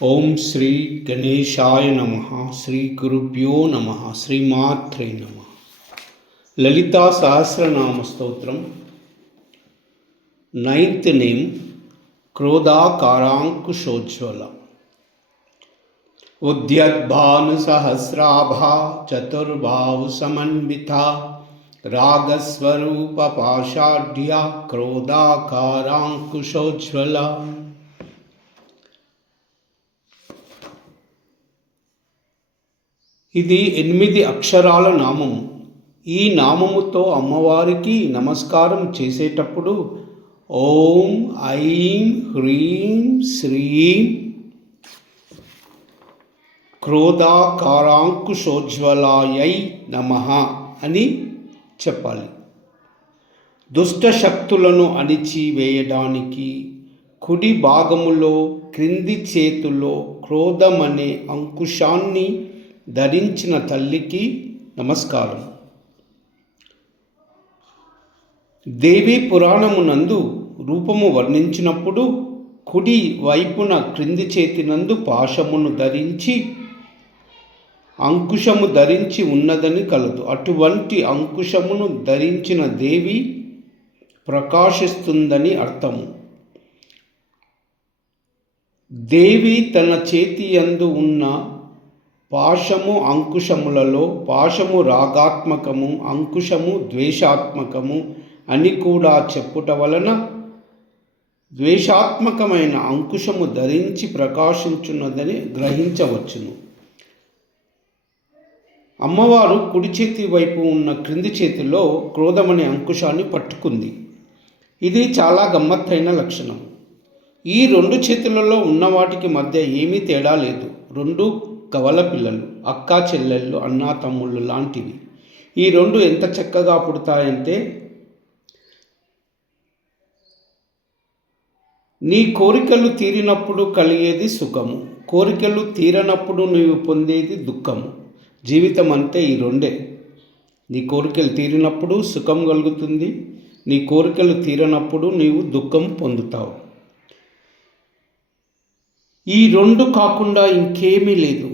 ఓం శ్రీ గణేశాయ నమః. శ్రీ గురుభ్యో నమః. శ్రీమాత్రే నమః. లలితా సహస్రనామ స్తోత్రం. 9th name క్రోధాకారాంకుశోజ్వల. ఉద్యద్భాను సహస్రాభా చతుర్బాహు సమన్వితా రాగస్వరూప పాషాఢ్య క్రోధాకారాంకుశోజ్వల. ఇది 8 అక్షరాల నామము. ఈ నామముతో అమ్మవారికి నమస్కారం చేసేటప్పుడు ఓం ఐం హ్రీం శ్రీం క్రోధాకారాంకుశోజ్వలాయై నమః అని చెప్పాలి. దుష్ట శక్తులను అణిచివేయడానికి కుడి భాగములో క్రింది చేతిలో క్రోధమనే అంకుశాన్ని ధరించిన తల్లికి నమస్కారం. దేవి పురాణమునందు రూపము వర్ణించినప్పుడు కుడి వైపున క్రింది చేతినందు పాశమును ధరించి అంకుశము ధరించి ఉన్నదని కలదు. అటువంటి అంకుశమును ధరించిన దేవి ప్రకాశిస్తుందని అర్థము. దేవి తన చేతి యందు ఉన్న పాశము అంకుశములలో పాశము రాగాత్మకము, అంకుశము ద్వేషాత్మకము అని కూడా చెప్పుట వలన ద్వేషాత్మకమైన అంకుశము ధరించి ప్రకాశించున్నదని గ్రహించవచ్చును. అమ్మవారు కుడి చేతి వైపు ఉన్న క్రింది చేతిలో క్రోధమనే అంకుశాన్ని పట్టుకుంది. ఇది చాలా గమ్మత్తైన లక్షణం. ఈ 2 చేతులలో ఉన్న వాటికి మధ్య ఏమీ తేడా లేదు. 2 కవల పిల్లలు, అక్కా చెల్లెళ్ళు, అన్నా తమ్ముళ్ళు లాంటివి. ఈ 2 ఎంత చక్కగా పుడతాయంటే, నీ కోరికలు తీరినప్పుడు కలిగేది సుఖము, కోరికలు తీరనప్పుడు నీవు పొందేది దుఃఖము. జీవితం అంతే ఈ 2. నీ కోరికలు తీరినప్పుడు సుఖం కలుగుతుంది, నీ కోరికలు తీరనప్పుడు నీవు దుఃఖం పొందుతావు. ఈ 2 కాకుండా ఇంకేమీ లేదు.